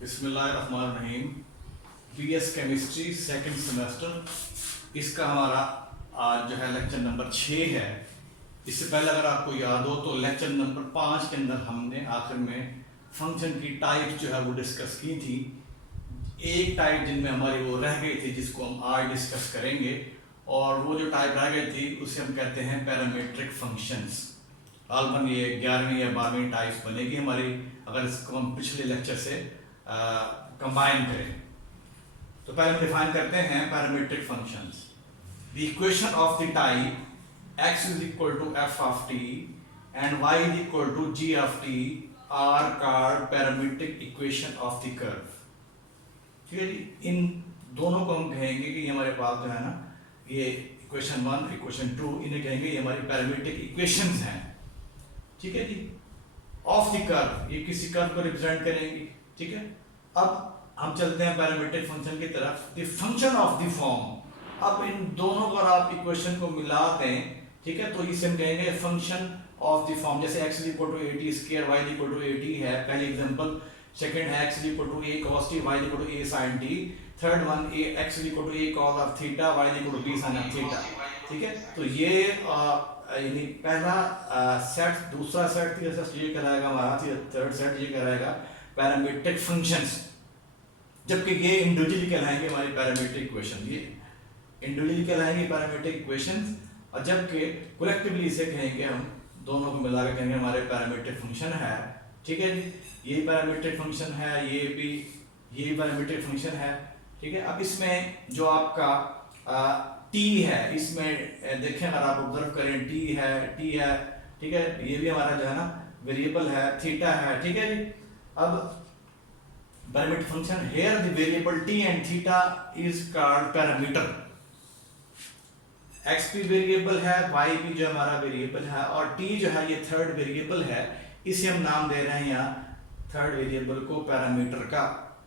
बिस्मिल्लाहिर्रहमानिर्रहीम। BS chemistry second semester, इसका हमारा आज जो है लेक्चर नंबर 6 है। इससे पहले अगर आपको याद हो तो लेक्चर नंबर 5 के अंदर हमने आखिर में फंक्शन की टाइप जो है वो डिस्कस की थी। एक टाइप जिनमें हमारी वो रह गई थी जिसको हम आज डिस्कस करेंगे, और वो जो टाइप रह गई थी उसे हम कहते हैं पैरामीट्रिक फंक्शंस। गालबन ये 11वीं या 12वीं टाइप्स बनेगी हमारी अगर इसको हम पिछले लेक्चर से कंबाइन करें। तो पहले हम डिफाइन करते हैं parametric functions. The equation of the type x is equal to f of t and y is equal to g of t are called parametric equation of the curve. ठीक है जी, इन दोनों को हम कहेंगे कि हमारे पास जो है ना ये इक्वेशन 1 इक्वेशन 2 इन्हें कहेंगे ये हमारी पैरामीट्रिक इक्वेशंस हैं। ठीक है जी, ऑफ द कर्व ये किसी कर्व को रिप्रेजेंट करेंगी। ठीक है, अब हम चलते हैं पैरामीट्रिक फंक्शन की तरफ। The function of the form, अब इन दोनों को आप इक्वेशन को मिला दें, ठीक है, तो इसे हम कहेंगे फंक्शन ऑफ द फॉर्म। जैसे x is equal to at square, y is equal to at है पहले एग्जांपल। सेकंड है x is equal to a cos t, y is equal to a sin t। Third one x is equal to a cos of theta, y is equal to b sin of theta. ठीक है, तो ये यानी पहला set, दूसरा set ये कराएगा हमारा, थर्ड सेट ये कराएगा पैरामीट्रिक फंक्शंस, जबकि ये इंडिविजुअली कहलाएंगे हमारी पैरामीट्रिक इक्वेशन। ये इंडिविजुअली कहलाएंगे पैरामीट्रिक इक्वेशंस, और जबकि कलेक्टिवली इसे कहेंगे हम दोनों को मिलाकर कहेंगे हमारे पैरामीट्रिक फंक्शन है। ठीक है जी, ये पैरामीट्रिक फंक्शन है, ये भी ये पैरामीट्रिक फंक्शन है। ठीक है, अब इसमें जो आपका t है, इसमें देखें अगर आप ऑब्जर्व करें t है। ठीक है, ये भी हमारा जो है ना वेरिएबल है, थीटा है। ठीक है जी, अब parametric function here the variable t and theta is called parameter। x भी वेरिएबल है, y भी जो हमारा वेरिएबल है, और t जो है ये थर्ड वेरिएबल है। इसे हम नाम दे रहे हैं यहाँ थर्ड वेरिएबल को पैरामीटर का।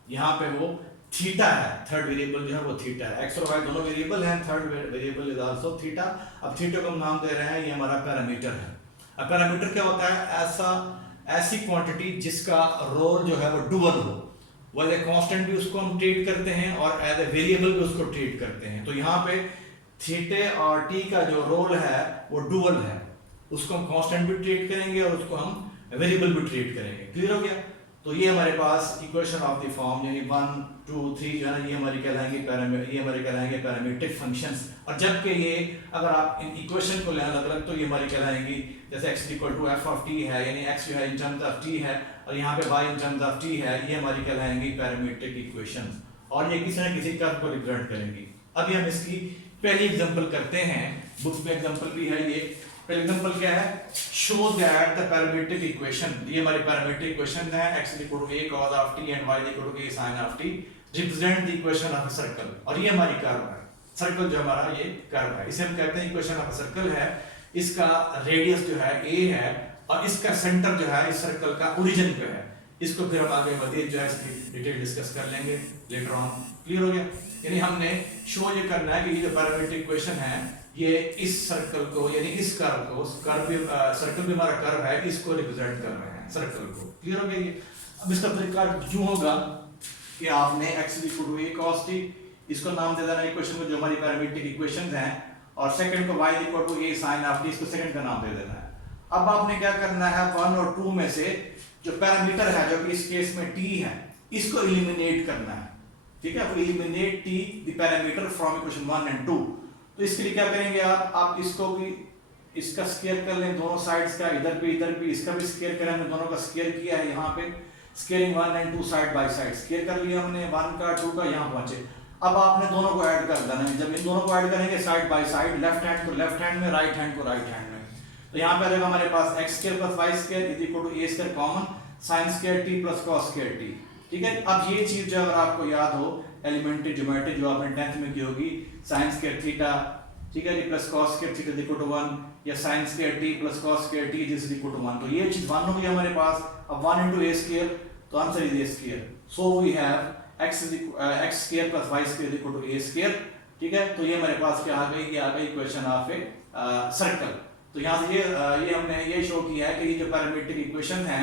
यहाँ पे वो थीटा है, थर्ड वेरिएबल जो है वो थीटा है। x और y दोनों वेरिएबल हैं, third variable is also theta. अब थीटा को हम नाम दे रहे हैं ये हमारा पैरामीटर है। अब पैरामीटर क्या होता है? ऐसी क्वांटिटी जिसका रोल जो है वो डुअल हो, वो एज ए कांस्टेंट भी उसको हम ट्रीट करते हैं और एज ए वेरिएबल भी उसको ट्रीट करते हैं। तो यहाँ पे थीटे और टी का जो रोल है वो डुअल है, उसको हम कांस्टेंट भी ट्रीट करेंगे और उसको हम वेरिएबल भी ट्रीट करेंगे। क्लियर हो गया? तो ये हमारे पास इक्वेशन ऑफ द फॉर्म यानी 1 2 3 जो है ना ये हमारी कहलाएंगे पैरामीट्रिक फंक्शंस। और जबकि ये अगर आप इन इक्वेशन को लें अलग अलग तो ये हमारी कहलाएंगी, जैसे x equal to f of t है, यानी x जो है इन टर्म्स ऑफ t है, और यहाँ पे y in terms of t है, ये हमारी कहलाएंगी पैरामीट्रिक इक्वेशंस, और ये किसी न किसी कर्व को रिप्रेजेंट करेंगी। अभी हम इसकी पहली एग्जांपल करते हैं, बुक्स में एग्जांपल भी है। ये पहली एग्जांपल क्या है? Show that the parametric equation, ये हमारी पैरामीट्रिक इक्वेशन है, x is equal to a cos of t and y is equal to a sin of t represent the equation of a circle. और ये हमारी curve है, circle जो हमारा ये कर्व है, इसे हम कहते हैं इक्वेशन ऑफ अ सर्कल है। इसका रेडियस जो है a है, और इसका सेंटर जो है इस सर्कल का ओरिजिन पे है। इसको फिर हम आगे मजीद जो है इसकी डिटेल डिस्कस कर लेंगे लेटर ऑन। क्लियर हो गया? यानी हमने शो ये करना है कि ये जो पैरामीट्रिक इक्वेशन है ये इस सर्कल को, यानी इस कर्व को, सर्कल भी हमारा कर्व है, इसको रिप्रेजेंट कर रहे हैं सर्कल को। क्लियर हो गया ये? अब इसका तरीका यूं होगा कि आपने x equal to a cos t इसको नाम दे देना इक्वेशन को जो हमारी पैरामीट्रिक इक्वेशंस हैं, और सेकंड को y equal to a sin of t इसको सेकंड का नाम दे देना है। अब आपने क्या करना है, 1 और 2 में से जो पैरामीटर है जो कि इस केस में t है इसको एलिमिनेट करना है। ठीक है, तो eliminate t the parameter from equation 1 and 2। तो इसके लिए क्या करेंगे आप इसको भी इसका स्क्वायर कर लें, दोनों साइड्स का, इधर भी इसका भी स्क्वायर करें। हमने दोनों का स्क्वायर किया है, यहाँ पे squaring 1 and 2 side by side square कर लिया हमने, 1 का 2 का, यहाँ पहुंचे। अब आपने दोनों को ऐड कर देना है। जब इन दोनों को ऐड करेंगे side by side, left hand को लेफ्ट हैंड में, राइट हैंड को राइट हैंड में, तो यहाँ पे रहेगा हमारे पास x square plus y square is equal to a square common sin square t plus cos square t। ठीक है, अब ये चीज जो अगर आपको याद हो एलिमेंट्री ज्योमेट्री जो आपने 10th में की होगी, sin स्क्वायर थीटा, ठीक है जी, plus cos square theta is equal to 1, या sin square t plus cos square t is equal to 1। तो ये चीज 1 हो गई हमारे पास। अब 1 into a स्क्वायर, तो answer is a square. So we have x square plus y square equal to a square. ठीक है, तो ये हमारे पास क्या आ गई? ये आ गई इक्वेशन ऑफ ए सर्कल। तो यहाँ से ये हमने ये शो किया है कि ये जो पैरामीट्रिक इक्वेशन है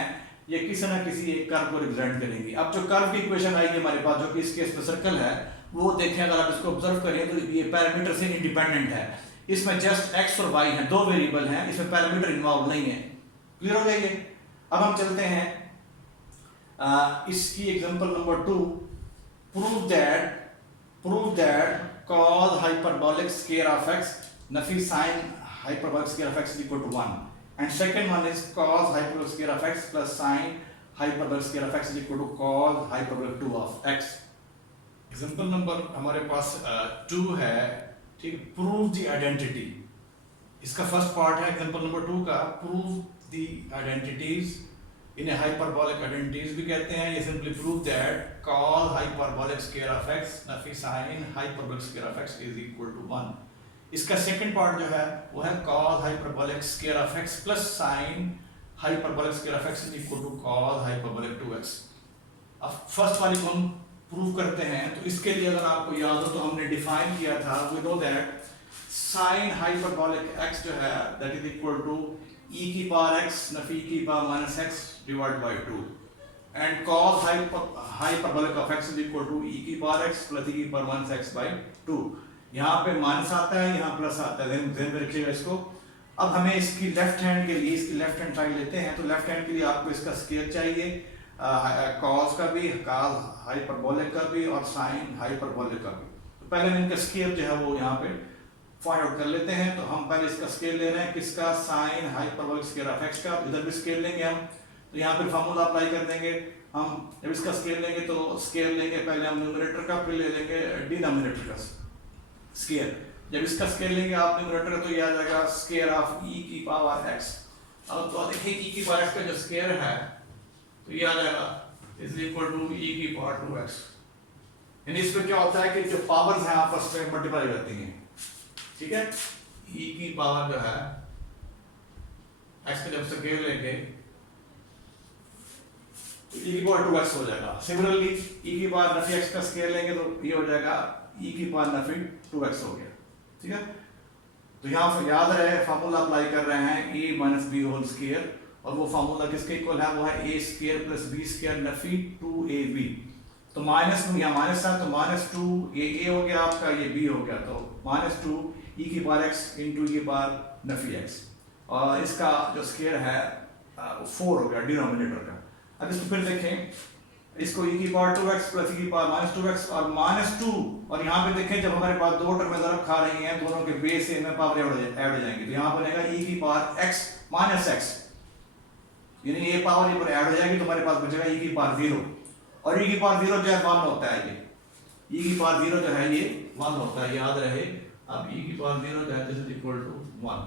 ये किसी ना किसी एक कर्व को रिप्रेजेंट करेंगी। अब जो कर्व की इक्वेशन आएगी हमारे पास, जो कि इस केस में सर्कल है, वो देखें अगर आप इसको ऑब्जर्व करें तो ये पैरामीटर से इंडिपेंडेंट है। इसमें जस्ट x और y हैं, दो वेरिएबल हैं, इसमें पैरामीटर इन्वॉल्व नहीं है। क्लियर हो गया ये? अब हम चलते हैं इसकी example number 2। Prove that cos hyperbolic square of x nafi sin hyperbolic square of x is equal to 1, and second one is cos hyperbolic square of x plus sin hyperbolic square of x is equal to cos hyperbolic 2 of x। Example number हमारे पास 2 है, ठीक। Prove the identity, इसका first part है example number 2 का, prove the identities. इन्हें hyperbolic identities भी कहते हैं। ये simply prove that cos hyperbolic square of x nafi sin hyperbolic square of x is equal to 1। इसका सेकंड पार्ट जो है वो है cos hyperbolic square of x plus sin hyperbolic square of x is equal to cos hyperbolic 2x। अब first वाली को हम prove करते हैं, तो इसके लिए अगर आपको याद हो तो हमने डिफाइन किया था, we know that sin hyperbolic x जो है that is equal to e की पावर x नफी e की power minus x divide by 2, and cos hyperbolic of x is equal to e की पावर x प्लस e की power minus x bye 2। यहाँ पे minus आता है, यहाँ plus आता है, ध्यान में रखिएगा इसको। अब हमें इसकी लेफ्ट हैंड के लिए, इसकी लेफ्ट हैंड साइड लेते हैं, तो लेफ्ट हैंड के लिए आपको इसका स्क्वायर चाहिए, cos का भी, cos हाइपरबोलिक का भी और sin हाइपरबोलिक का भी। तो पहले हम इनका स्क्वायर जो है वो यहाँ पे फाइंड आउट कर लेते हैं। तो हम पहले इसका स्केल ले रहे हैं, किसका, sin hyperbolic square of x का। इधर भी स्केल लेंगे हम, तो यहाँ पे फार्मूला अप्लाई कर देंगे। हम जब इसका स्केल लेंगे तो स्केल लेंगे पहले हम न्यूमरेटर का, फिर ले लेंगे डिनोमिनेटर का स्केल। जब इसका स्केल लेंगे आप न्यूमरेटर का, तो ये आ जाएगा स्क्वायर ऑफ e की पावर x। अब तो देखिए e की पावर x का जो स्क्वायर है तो ये आ जाएगा इज इक्वल टू e की पावर 2x। यानी इसमें क्या होता है कि जो पावर्स हैं आपस में मल्टीप्लाई हो जाती हैं, ठीक है। e की पावर जो है x का जब स्क्वायर लेंगे तो e की पावर 2x हो जाएगा। सिमिलरली e की पावर नफी x का स्क्वायर लेंगे तो ये हो जाएगा e की पावर नफी 2x हो गया, ठीक है। तो यहाँ से याद रहे फार्मूला अप्लाई कर रहे हैं a minus B whole square, और वो फार्मूला किसके इक्वल है, वो है a square plus b square नफी 2ab। तो माइनस में यहाँ माइनस था, तो माइनस 2 ये a हो गया आपका, ये b हो गया, तो माइनस 2 e की पावर x इंटू e की पावर नफी x, और इसका जो स्क्वायर है 4 हो गया डिनोमिनेटर का। अब इसको फिर देखें, इसको e की पावर 2x प्लस e की पावर माइनस 2x और माइनस 2, और यहाँ पे देखें जब हमारे पास दो टर्म ज़रब खा रही हैं, दोनों के बेस से इनमें पावर ऐड हो जाएंगे, तो यहाँ बनेगा e की पावर x माइनस x, यानी ये पावर ये पर ऐड हो जाएगी, तो हमारे पास बचेगा e की पावर 0, और e की पावर 0 जो है 1 होता है, ये e की पावर 0 जो है ये 1 होता है, याद रहे। अब e की पावर 0 जो है this is equal to 1,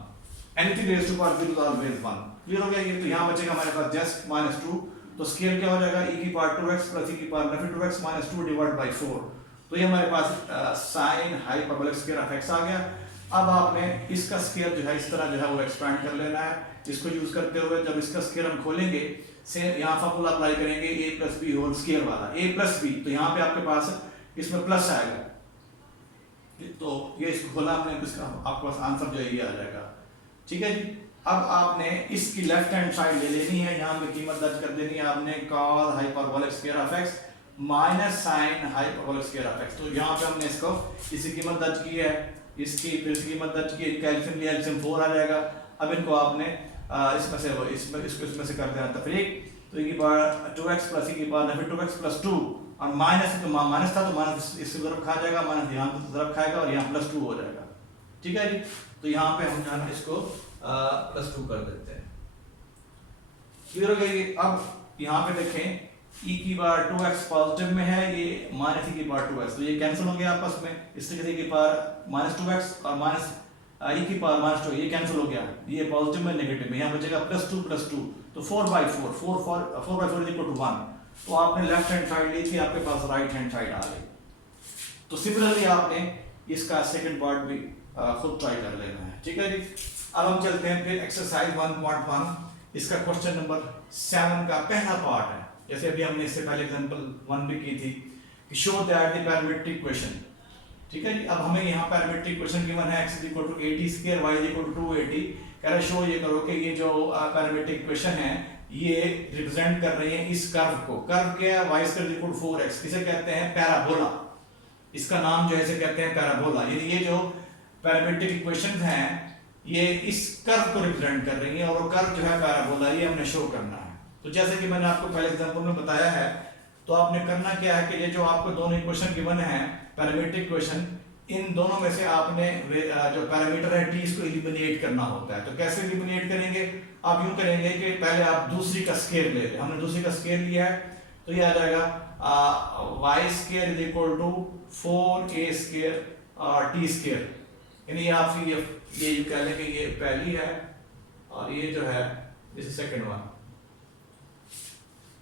anything raise to power 0 is always 1। Clear हो गया ये? तो यहाँ बचेगा हमारे पास जस्ट माइनस 2, तो स्केल क्या हो जाएगा e की पावर 2x प्लस e की power Nafi 2x minus 2 divide by 4। तो ये हमारे पास sin hyperbolic square of x आ गया। अब आपने इसका स्क्वायर जो है इस तरह जो है वो एक्सपेंड कर लेना है। इसको यूज करते हुए जब इसका स्क्वायर हम खोलेंगे, से यहाँ फार्मूला अप्लाई करेंगे a plus B whole square वाला, a प्लस बी, तो यहाँ पे आपके पास इसमें प्लस आएगा, तो ये इसको खोला हमने, तो इसका आपके पास आंसर जो है ये आ जाएगा, ठीक है जी। अब आपने इसकी लेफ्ट हैंड साइड ले लेनी है, यहाँ पे कीमत दर्ज कर देनी है आपने cos hyperbolic square of x minus sin hyperbolic square of x। तो यहाँ पे हमने इसको इसकी कीमत दर्ज की है, इसकी फिर इसकी कीमत दर्ज की, कैल्शियम लिया, एल्शियम 4 आ जाएगा। अब इनको आपने इसमें से इसमें से कर देना तफरीक, तो e की पावर 2x प्लस e की पावर नफी 2x प्लस 2, और माइनस तो माइनस था तो माइनस इससे ज़रब खा जाएगा, माइनस यहाँ ज़रब खाएगा और यहाँ प्लस 2 हो जाएगा, ठीक है जी। तो यहाँ पे हम जाना इसको प्लस 2 कर देते हैं। क्लियर हो गया ये? अब यहाँ पे देखें e की पावर 2x पॉजिटिव में है, ये माइनस e की पावर 2x, तो ये कैंसिल हो गया आपस में। इस तरीके की पावर माइनस 2x और माइनस e की पावर माइनस 2 ये कैंसिल हो गया, ये पॉजिटिव में नेगेटिव में, यहाँ बचेगा प्लस 2 प्लस 2, तो 4/4 4/4 इज इक्वल टू 1। तो आपने लेफ्ट हैंड साइड ली थी, आपके पास राइट हैंड साइड आ गई। तो सिमिलरली आपने इसका सेकंड पार्ट भी खुद ट्राई कर लेना है, ठीक है जी। अब हम चलते हैं फिर एक्सरसाइज 1.1, इसका क्वेश्चन नंबर 7 का पहला पार्ट है। जैसे अभी हमने इससे पहले एग्जांपल 1 भी की थी कि show that the parametric equation, ठीक है जी। अब हमें यहाँ पैरामीट्रिक इक्वेशन गिवन है x = 80 स्क्वायर y = 280, कह रहा है शो ये करो कि ये जो पैरामीट्रिक इक्वेशन है ये रिप्रेजेंट कर रही है इस कर्व को। कर्व क्या है? y स्क्वायर इक्वल 4x, इसे कहते हैं पैराबोला। इसका नाम जो है इसे कहते हैं पैराबोला। यानी ये जो पैरामेट्रिक इक्वेशंस हैं ये इस कर्व को रिप्रेजेंट कर रही है और वो कर्व जो है पैराबोला, ये हमने शो करना है। तो जैसे कि मैंने आपको पहले एग्जांपल में बताया है, तो आपने करना क्या है कि ये जो आपको दोनों इक्वेशन गिवन है पैरामेट्रिक इक्वेशन, इन दोनों में से आपने जो पैरामीटर है t इसको एलिमिनेट करना होता है। तो कैसे एलिमिनेट करेंगे? आप यूं करेंगे कि पहले आप दूसरी का स्क्वायर ले लें। हमने दूसरी का स्क्वायर लिया है तो ये आ जाएगा y square is equal to 4a square t square. यानी आप ये कह लें कि ये पहली है और ये जो है दिस सेकंड वन।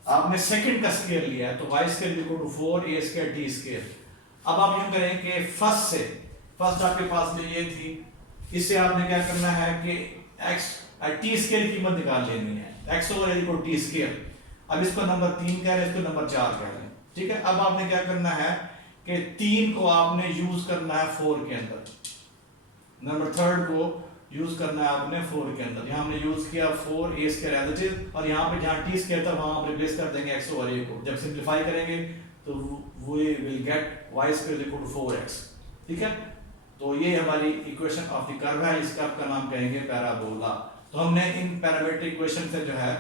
आपने सेकंड का स्क्वायर लिया है तो y square equal to 4a square t square. अब आप यूं करें कि फर्स्ट आपके पास में ये थी, इससे आपने क्या करना है कि x टी स्क्वायर की कीमत निकाल लेनी है, x over equal T square. अब इसको नंबर 3 कह रहे हैं, इसको नंबर 4 कह रहे हैं, ठीक है। अब आपने क्या करना है कि 3 को आपने यूज करना है 4 के अंदर, नंबर 3 को यूज करना है आपने 4 के अंदर। यहाँ हमने यूज किया 4a square as it is, और यहाँ पे जहाँ t स्क्वायर था वहाँ आप रिप्लेस कर देंगे x ओवर a को। जब सिंपलीफाई करेंगे तो we will get y square equal to 4x, ठीक है। तो ये हमारी इक्वेशन ऑफ द कर्व है, इस कर्व का नाम कहेंगे पैराबोला। तो हमने इन पैरामेट्रिक इक्वेशन से जो है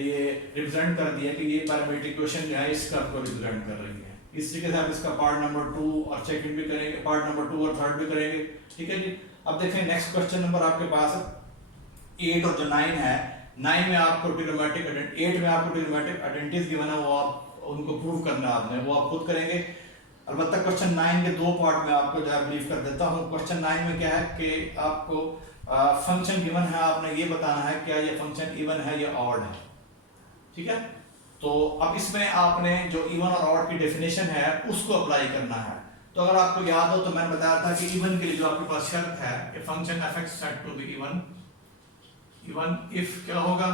ये रिप्रेजेंट कर दिया कि ये पैरामेट्रिक इक्वेशन जो है इस कर्व को रिप्रेजेंट कर रही है। इस तरीके से आप इसका पार्ट नंबर 2 और सेकंड भी करेंगे, पार्ट नंबर 2 और थर्ड भी करेंगे, ठीक है जी। अब देखें नेक्स्ट क्वेश्चन नंबर आपके पास 8 और जो 9 है, 9 में आपको ट्रिग्नोमेट्रिक 8 में आपको ट्रिग्नोमेट्रिक आइडेंटिटीज गिवन है, वो आप उनको प्रूव करना आपने, वो आप खुद करेंगे। अलबत्ता क्वेश्चन 9 के दो पार्ट में आपको जो है ब्रीफ कर देता हूँ। क्वेश्चन 9 में क्या है कि आपको फंक्शन गिवन है, आपने ये बताना है क्या ये फंक्शन इवन है या ऑड है, ठीक है। तो अब इसमें आपने जो इवन और ऑड की डेफिनेशन है उसको अप्लाई करना है। तो अगर आपको याद हो तो मैंने बताया था कि इवन के लिए जो आपके पास शर्त है कि function f(x) set to be even if क्या होगा,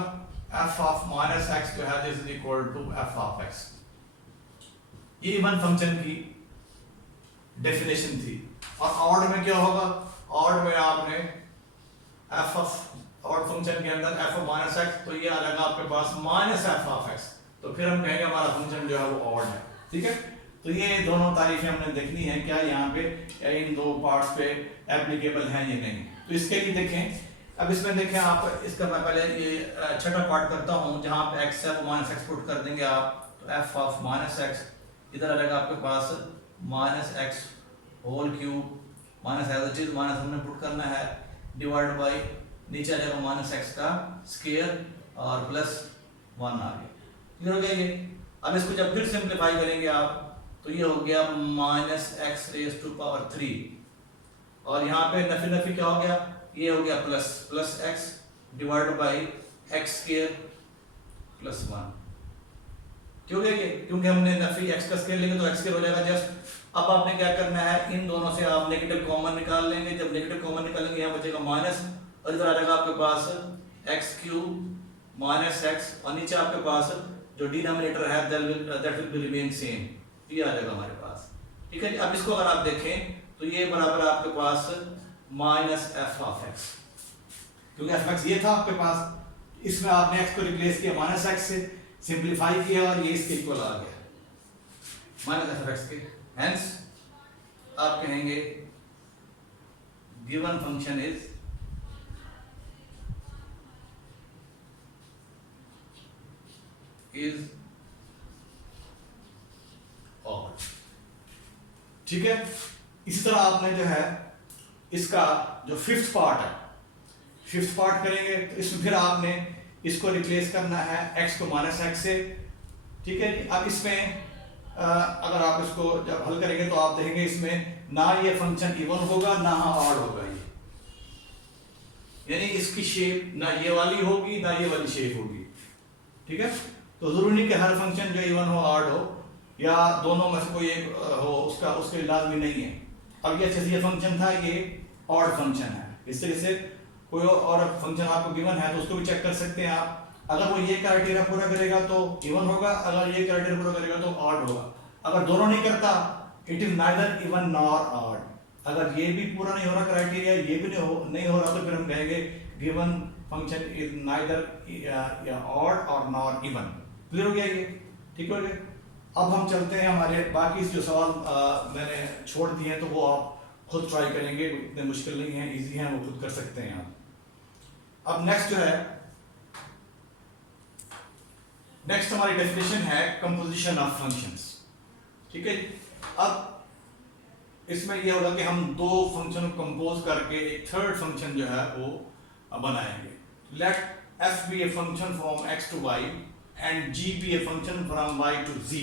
f ऑफ माइनस x जो है this is equal to f of x। ये इवन फंक्शन की डेफिनेशन थी। और ऑड में क्या होगा, ऑड में आपने f ऑफ ऑड फंक्शन के अंदर f ऑफ माइनस x, तो ये आ जाएगा आपके पास माइनस f ऑफ x, तो फिर हम कहेंगे हमारा फंक्शन जो है वो ऑड है, ठीक है। तो ये दोनों तारीफें हमने देखनी है क्या यहाँ पे इन दो पार्ट्स पे एप्लीकेबल हैं या नहीं। तो इसके लिए देखें, अब इसमें देखें आप, इसका मैं पहले ये छठा पार्ट करता हूँ जहाँ पे x है वो माइनस x पुट कर देंगे आप, तो f ऑफ माइनस x इधर आ जाएगा आपके पास minus X whole cube, minus as it is minus हमने पुट करना है, डिवाइड बाई नीचे आ जाएगा माइनस एक्स का स्क्वायर और प्लस 1 आ गया, क्लियर हो गया ये। अब इसको जब फिर सिंप्लीफाई करेंगे आप तो ये हो गया minus X raise to power 3, और यहाँ पे नफी नफी क्या हो गया, ये हो गया plus x divide by x square plus 1, क्यों गया ये, क्योंकि हमने नफी x का स्क्वायर लेंगे तो x स्क्वायर हो जाएगा जस्ट। अब आपने क्या करना है, इन दोनों से आप नेगेटिव कॉमन निकाल लेंगे, जब नेगेटिव कॉमन निकालेंगे यहाँ बचेगा माइनस, और इधर आ जाएगा आपके पास x क्यूब माइनस x, और नीचे आपके पास जो डिनोमिनेटर है that will be remain same, ये आ जाएगा हमारे पास, ठीक है। अब इसको अगर आप देखें तो ये बराबर आपके पास माइनस एफ ऑफ एक्स, क्योंकि एफ एक्स ये था आपके पास, इसमें आपने एक्स को रिप्लेस किया माइनस एक्स से, सिंप्लीफाई किया और ये इसके इक्वल आ गया माइनस एफ एक्स के। हेंस आप कहेंगे गिवन फंक्शन इज ऑड, ठीक है। इसी तरह आपने जो है इसका जो फिफ्थ पार्ट है, फिफ्थ पार्ट करेंगे तो इसमें फिर आपने इसको रिप्लेस करना है x को माइनस एक्स से, ठीक है जी। अब इसमें अगर आप इसको जब हल करेंगे तो आप देखेंगे इसमें ना ये फंक्शन इवन होगा ना ऑड होगा, ये यानी इसकी शेप ना ये वाली होगी ना ये वाली शेप होगी, ठीक है। तो जरूरी नहीं कि हर फंक्शन जो इवन हो ऑड हो, या दोनों में से कोई एक हो, उसके लाजमी नहीं है। अब ये अच्छे से ये फंक्शन था, ये ऑड फंक्शन है, इस तरह से कोई और फंक्शन आपको गिवन है तो उसको भी चेक कर सकते हैं आप। अगर वो ये क्राइटेरिया पूरा करेगा तो इवन होगा, अगर ये क्राइटेरिया पूरा करेगा तो ऑड होगा। अगर दोनों नहीं करता it is neither even nor odd. अगर ये भी पूरा नहीं हो रहा क्राइटेरिया, ये भी नहीं हो रहा, तो फिर हम कहेंगे given function is neither odd और नॉर इवन। क्लियर हो गया ये? ठीक हो गया। अब हम चलते हैं हमारे बाकी जो सवाल मैंने छोड़ दिए हैं, तो वो आप खुद ट्राई करेंगे, इतने मुश्किल नहीं है, इजी हैं, वो खुद कर सकते हैं आप। अब नेक्स्ट जो है, नेक्स्ट हमारी डेफिनेशन है कंपोजिशन ऑफ फंक्शंस। ठीक है। अब इसमें यह होगा कि हम दो फंक्शन कंपोज करके एक थर्ड फंक्शन जो है वो बनाएंगे। Let f be a function from x to y and g be a function from y to z।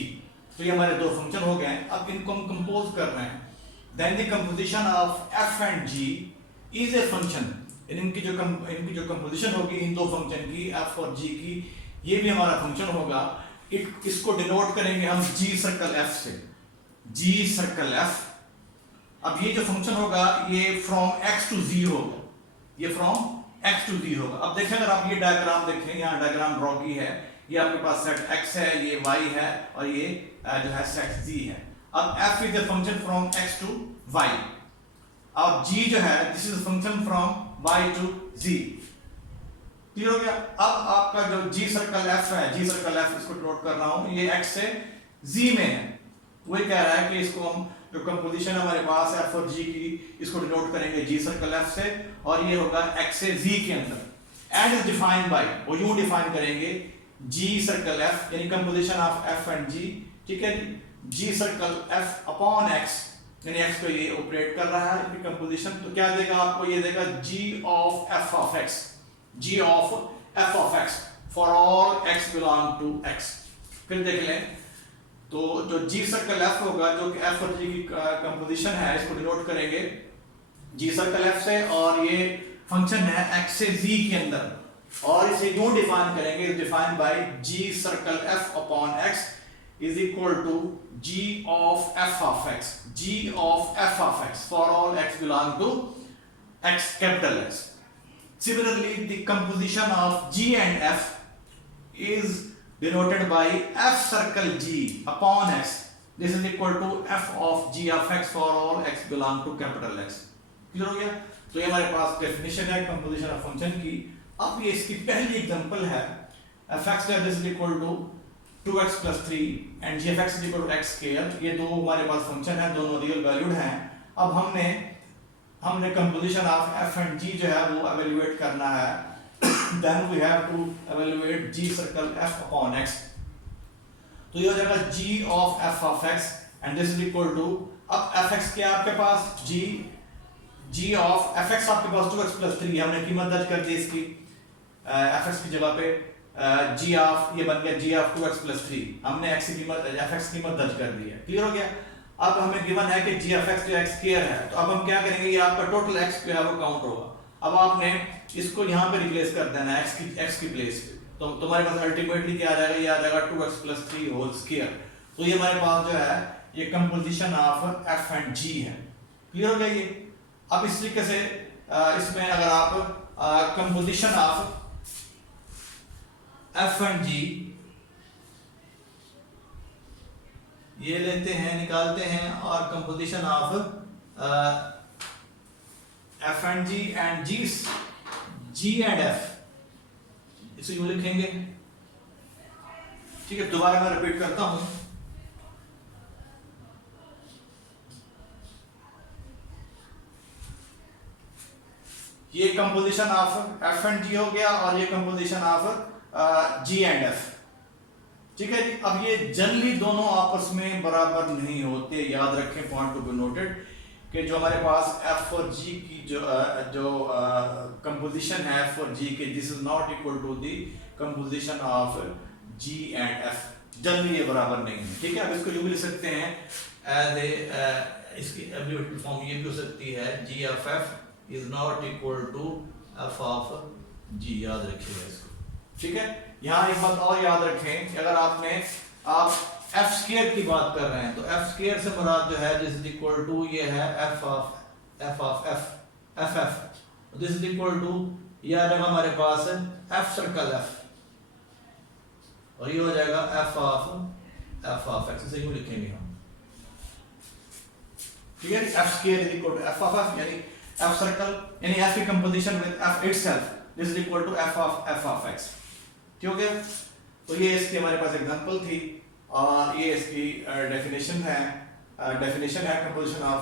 तो ये हमारे दो फंक्शन हो गए। अब इनको हम कंपोज कर रहे हैं। Then the composition of f and g is a function. इनकी जो कंपोजिशन होगी इन दो फंक्शन की, f और g की, ये भी हमारा फंक्शन होगा। इसको डिनोट करेंगे हम g सर्कल f से। g circle f। अब ये जो फंक्शन होगा ये फ्रॉम x टू z होगा, ये फ्रॉम x टू z होगा। अब देखें, अगर आप ये डायग्राम देखें, यहाँ डायग्राम ड्रॉ की है, ये आपके पास सेट x है, ये y है, और ये जो है सेट z है। अब f is a function from x to y, और g जो है this is a function from y to z। Clear हो गया? अब आपका जो g सर्कल f है, g सर्कल f इसको नोट कर रहा हूं, ये x से z में है। वही कह रहा है कि इसको हम जो कंपोजिशन हमारे पास है f और g की, इसको डिनोट करेंगे g सर्कल f से, और ये होगा x से z के अंदर। एंड इज डिफाइंड बाय, वो यूं डिफाइन करेंगे g सर्कल f यानी composition of f and g। ठीक है, g circle f upon x, यानी x पे ये ऑपरेट कर रहा है इसकी कंपोजिशन। तो क्या देगा आपको? ये देगा g of f of x, g of f of x for all x belong to x। फिर देख लें, तो जो g सर्कल f होगा, जो कि f और g की कंपोजिशन है, इसको डिनोट करेंगे g सर्कल f से, और ये फंक्शन है x से z के अंदर, और इसे यूं डिफाइन करेंगे, defined by g circle f upon x is equal to g of f of x, g of f of x for all x belong to x, capital X। Similarly, the composition of g and f is denoted by f circle g upon x. This is equal to f of g of x for all x belong to capital X। Clear हो गया? तो ये हमारे पास definition है composition of function की। अब ये इसकी पहली एग्जांपल है, f(x) is equal to 2x plus 3 and g of x is equal to x square। ये दो हमारे पास फंक्शन है, दोनों रियल वैल्यूड हैं। अब हमने composition of f and g जो है वो एवेल्युएट करना है। Then we have to evaluate g circle f upon x। तो ये हो जाएगा g of f of x and this is equal to, अब fx क्या आपके पास, g of fx आपके पास 2x plus 3, हमने कीमत दर्ज कर दी इसकी fx की जगह पे, g of ये बन गया g of 2x plus 3, हमने x की कीमत fx की कीमत दर्ज कर दी है। क्लियर हो गया? अब हमें गिवन है कि g of x जो x स्क्वायर है, तो अब हम क्या करेंगे, ये आपका टोटल x जो है वो काउंट होगा। अब आपने इसको यहाँ पे रिप्लेस कर देना है x की प्लेस पे, तो तुम्हारे पास अल्टीमेटली क्या आ जाएगा, ये आ जाएगा 2x plus 3 होल स्क्वायर। तो ये हमारे पास जो है ये composition of f and g है। क्लियर हो गया ये? अब इस तरीके से इसमें अगर आप composition of f and g ये लेते हैं, निकालते हैं, और composition of f and g and g and f, इसे यूं लिखेंगे। ठीक है, दोबारा मैं रिपीट करता हूं। ये composition of f and g हो गया, और ये composition of g and f। ठीक है जी। अब ये जनरली दोनों आपस में बराबर नहीं होते, याद रखें, पॉइंट टू बी नोटेड, कि जो हमारे पास f और g की जो कंपोजिशन है f और g के, this is not equal to the composition of g and f, generally ये बराबर नहीं है। ठीक है, अब इसको यूं भी लिख सकते हैं एज ए, इसकी एब्रिविएटेड फॉर्म ये भी हो सकती है, g of f is not equal to f of g, याद रखिएगा इसको। ठीक है, यहाँ एक बात और याद रखें कि अगर आप f स्क्वायर की बात कर रहे हैं, तो f स्क्वायर से मुराद जो है दिस इज इक्वल टू, ये है f of f, this is equal to, ये आ जाएगा हमारे पास f सर्कल f, और ये हो जाएगा f ऑफ x, इसे यूं लिखेंगे हम। ठीक है, f square is equal to f of f, यानी f सर्कल, यानी f की composition with f itself this is equal to F of X. ठीक हो गया। तो ये इसकी हमारे पास एग्जांपल थी और ये इसकी डेफिनेशन है composition of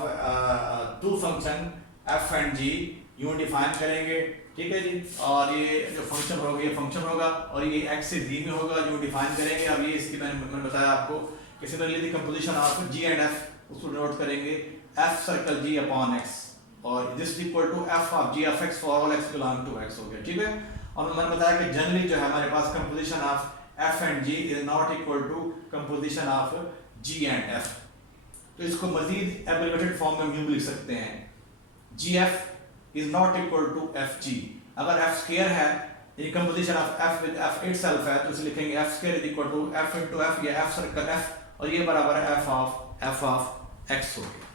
two function F and G, यूं डिफाइन करेंगे। ठीक है जी। और ये जो फंक्शन होगा ये फंक्शन होगा और ये एक्स से जी में होगा, जो डिफाइन करेंगे। अब ये इसकी मैंने बताया आपको कि similarly composition of G and F, उसको नोट करेंगे F circle G upon X और this equal to F of G of X for all X belong to X हो गया। ठीक है। और मैंने बताया कि जनरली जो है हमारे पास composition of F and G is not equal to composition of G and F. तो इसको मजीद एब्रिविएटेड फॉर्म में हम यूं भी लिख सकते हैं, G F is not equal to F G. अगर एफ स्क्वायर है, ये composition of F with F itself है, तो इसे लिखेंगे F square is equal to F into F या एफ सर्कल एफ और ये बराबर है एफ ऑफ एक्स हो गया।